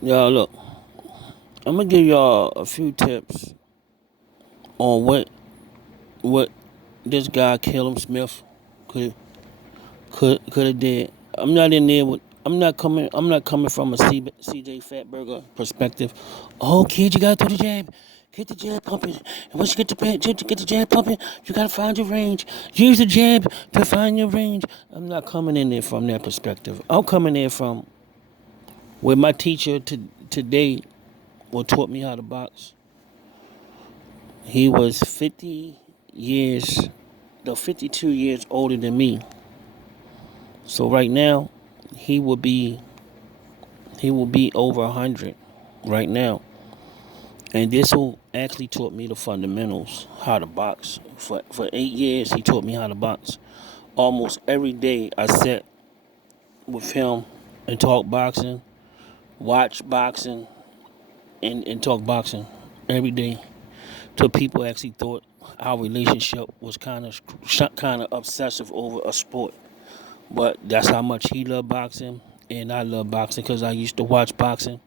Y'all look, I'm gonna give y'all a few tips on what this guy Callum Smith could could have did. I'm not in there with. I'm not coming from a CJ Fatburger perspective. Oh, kid, you gotta throw the jab. Get the jab pumping. And once you get the jab pumping, you gotta find your range. Use the jab to find your range. I'm not coming in there from that perspective. I'm coming in from where my teacher today taught me how to box. He was 50 years, no, 52 years older than me. So right now, he will be he will be over 100 right now. And this will actually taught me the fundamentals, how to box. For 8 years, he taught me how to box. Almost every day, I sat with him and talk boxing, watch boxing, and talk boxing every day. Till people actually thought our relationship was kind of obsessive over a sport. But that's how much he loved boxing, and I love boxing because I used to watch boxing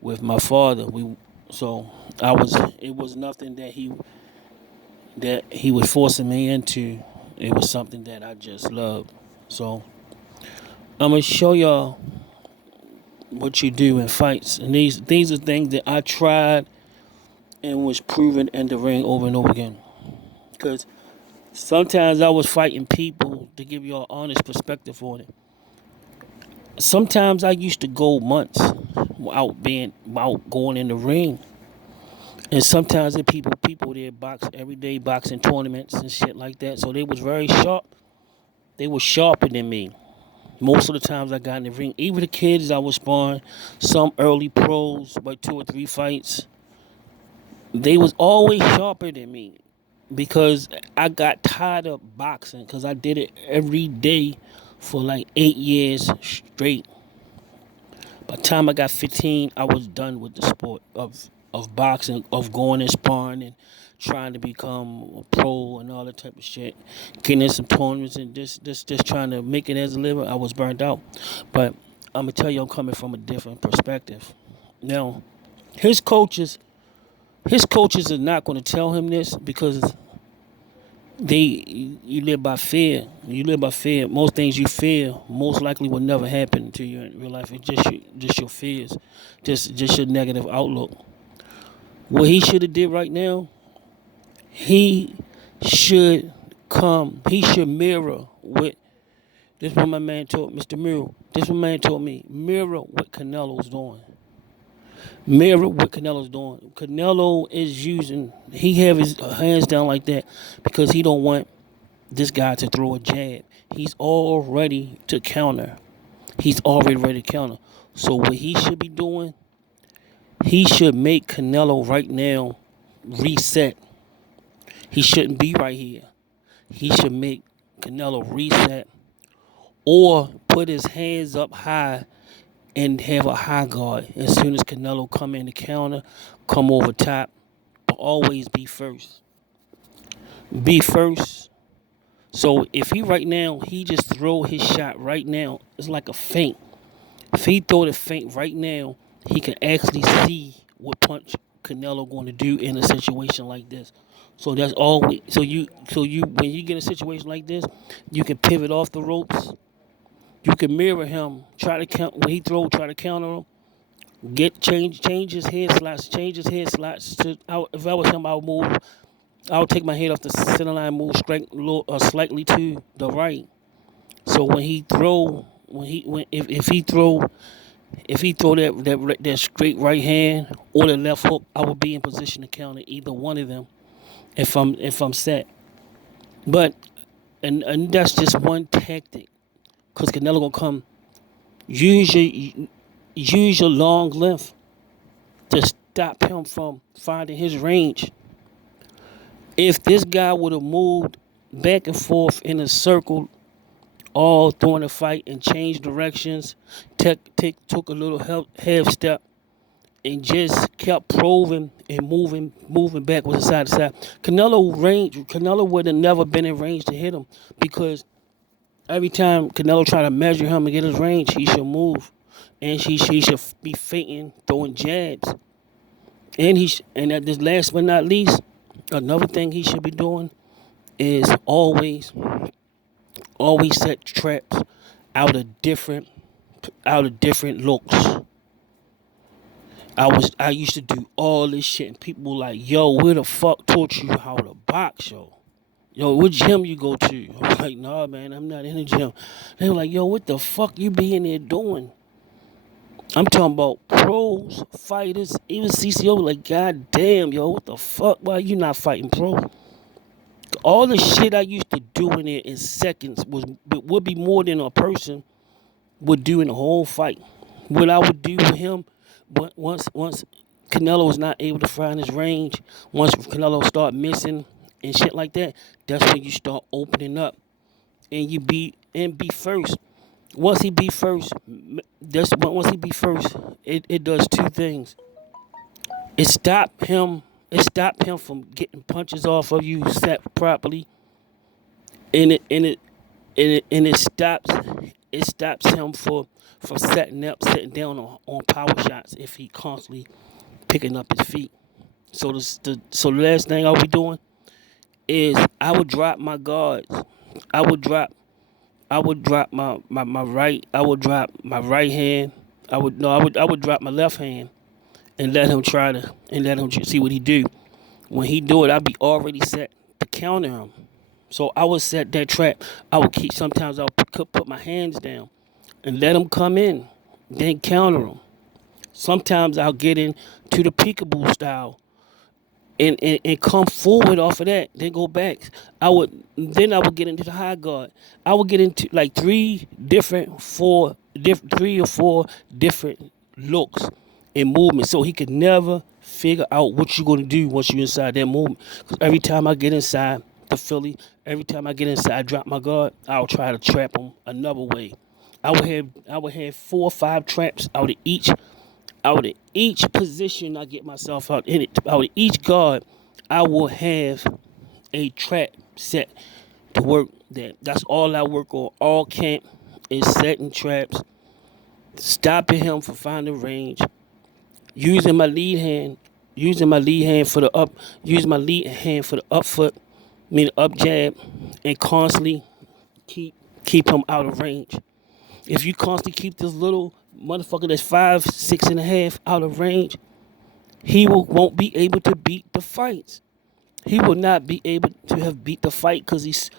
with my father. So I was it was nothing that he was forcing me into. It was something that I just loved. So I'm gonna show y'all what you do in fights, and these are things that I tried and was proven in the ring over and over again. Because sometimes I was fighting people to give you an honest perspective on it. Sometimes I used to go months without going in the ring. And sometimes the people there box every day, boxing tournaments and shit like that. So they was very sharp. They were sharper than me. Most of the times I got in the ring, even the kids I was sparring, some early pros, like 2 or 3 fights, they was always sharper than me because I got tired of boxing because I did it every day for like 8 years straight. By the time I got 15, I was done with the sport of boxing, of going and sparring and trying to become a pro and all that type of shit. Getting in some tournaments and just trying to make it as a living. I was burnt out. But I'm gonna tell you, I'm coming from a different perspective. Now, his coaches, his coaches are not going to tell him this because you live by fear. You live by fear. Most things you fear most likely will never happen to you in real life. It's just your fears, just your negative outlook. What he should have did right now, he should he should mirror what this what my man told Mr. Mirror. This what my man told me. Mirror what Canelo's doing. Mirror what Canelo's doing. Canelo is he have his hands down like that because he don't want this guy to throw a jab. He's all ready to counter. He's already ready to counter. So what he should be doing, he should make Canelo right now reset. He shouldn't be right here. He should make Canelo reset or put his hands up high and have a high guard. As soon as Canelo come in the counter, come over top, but always be first. Be first. So if he right now, he just throw his shot right now, it's like a feint. If he throw the feint right now, he can actually see what punch Canelo going to do in a situation like this. So that's always so you when you get in a situation like this, you can pivot off the ropes. You can mirror him, try to count when he throw, try to counter him. Change his head slots, change his head slots. If I was him, I would move. I would take my head off the center line, move slightly to the right. So when he throw, if he throw that straight right hand or the left hook, I would be in position to counter either one of them if I'm set. But and that's just one tactic, cause Canelo gonna come use your use your long length to stop him from finding his range. If this guy would have moved back and forth in a circle all during the fight and changed directions, took a little half step, and just kept probing and moving backwards side to side, Canelo would have never been in range to hit him because every time Canelo tried to measure him and get his range, he should move. and he should be feinting, throwing jabs. And at this last but not least, another thing he should be doing is always set traps out of different looks. I used to do all this shit, and people were like, "Yo, where the fuck taught you how to box, yo? Yo, what gym you go to?" I was like, "Nah, man, I'm not in the gym." They were like, "Yo, what the fuck you be in there doing?" I'm talking about pros, fighters, even CCO. Like, god damn, yo, what the fuck? Why you not fighting pro? All the shit I used to do in there in seconds would be more than a person would do in the whole fight. What I would do with him, but once Canelo was not able to find his range, once Canelo start missing and shit like that, that's when you start opening up and you be first. Once he be first, it does two things. It stopped him. It stopped him from getting punches off of you set properly, and it stops him for sitting down on power shots if he constantly picking up his feet. So the last thing I'll be doing is I would drop my guards. I would drop my right. I would drop my right hand. I would drop my left hand and let him see what he do. When he do it, I'd be already set to counter him. So I would set that trap. Sometimes I'll put my hands down and let him come in, then counter him. Sometimes I'll get into the peekaboo style and come forward off of that, then go back. I would get into the high guard. I would get into like three or four different looks and movements, so he could never figure out what you're gonna do once you're inside that movement. Because every time I get inside the Philly, every time I get inside, drop my guard, I'll try to trap him another way. I would have 4 or 5 traps out of each position I get myself out of each guard, I will have a trap set to work that. That's all I work on all camp is setting traps, stopping him from finding range, using my lead hand for the up foot, up jab, and constantly keep him out of range. If you constantly keep this little motherfucker that's 5, 6.5 out of range, he won't be able to beat the fights. He will not be able to have beat the fight because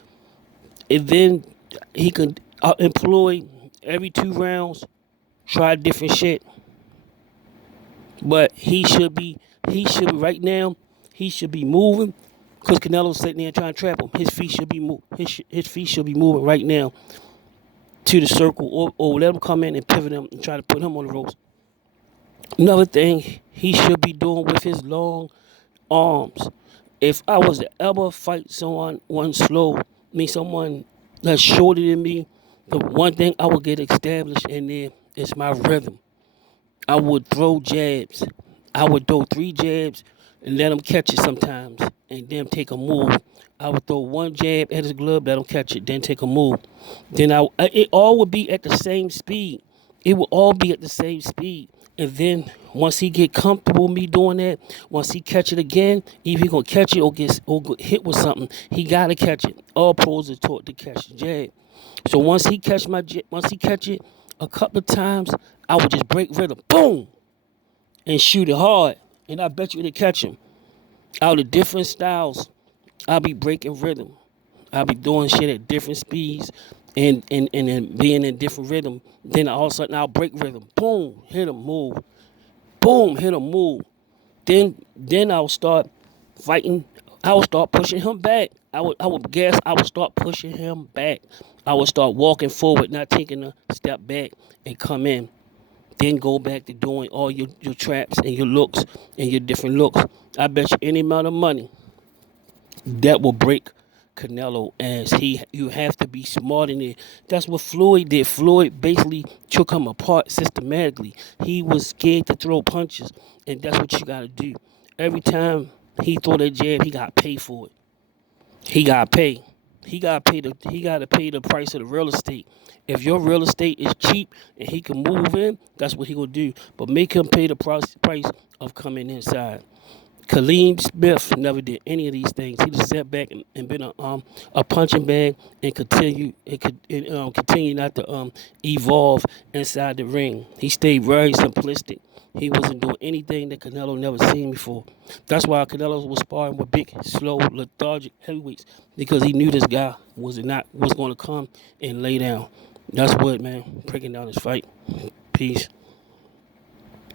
then he can employ every 2 rounds, try different shit. But he should be right now. He should be moving because Canelo's sitting there trying to trap him. His feet should be his feet should be moving right now to the circle, or let him come in and pivot him and try to put him on the ropes. Another thing he should be doing with his long arms. If I was to ever fight someone someone that's shorter than me, the one thing I would get established in there is my rhythm. I would throw jabs. I would throw 3 jabs and let him catch it sometimes, and then take a move. I would throw 1 jab at his glove, let him catch it, then take a move. Then it all would be at the same speed. It would all be at the same speed. And then once he get comfortable with me doing that, once he catch it again, either he gonna catch it or get hit with something, he gotta catch it. All pros are taught to catch the jab. So once he catch it a couple of times, I would just break rhythm, boom, and shoot it hard. And I bet you it'll catch him. Out of different styles, I'll be breaking rhythm. I'll be doing shit at different speeds and being in different rhythm. Then all of a sudden I'll break rhythm. Boom, hit him, move. Boom, hit him, move. Then I'll start fighting. I would start pushing him back. I would start pushing him back. I would start walking forward, not taking a step back and come in. Then go back to doing all your traps and your looks and your different looks. I bet you any amount of money that will break Canelo ass. You have to be smart in it. That's what Floyd did. Floyd basically took him apart systematically. He was scared to throw punches, and that's what you gotta do. Every time he throw that jab, he got to pay for it. He got to pay. He gotta pay the price of the real estate. If your real estate is cheap and he can move in, that's what he gonna do. But make him pay the price of coming inside. Callum Smith never did any of these things. He just sat back and been a punching bag and continue not to evolve inside the ring. He stayed very simplistic. He wasn't doing anything that Canelo never seen before. That's why Canelo was sparring with big, slow, lethargic heavyweights, because he knew this guy was going to come and lay down. That's what, man. Breaking down his fight. Peace.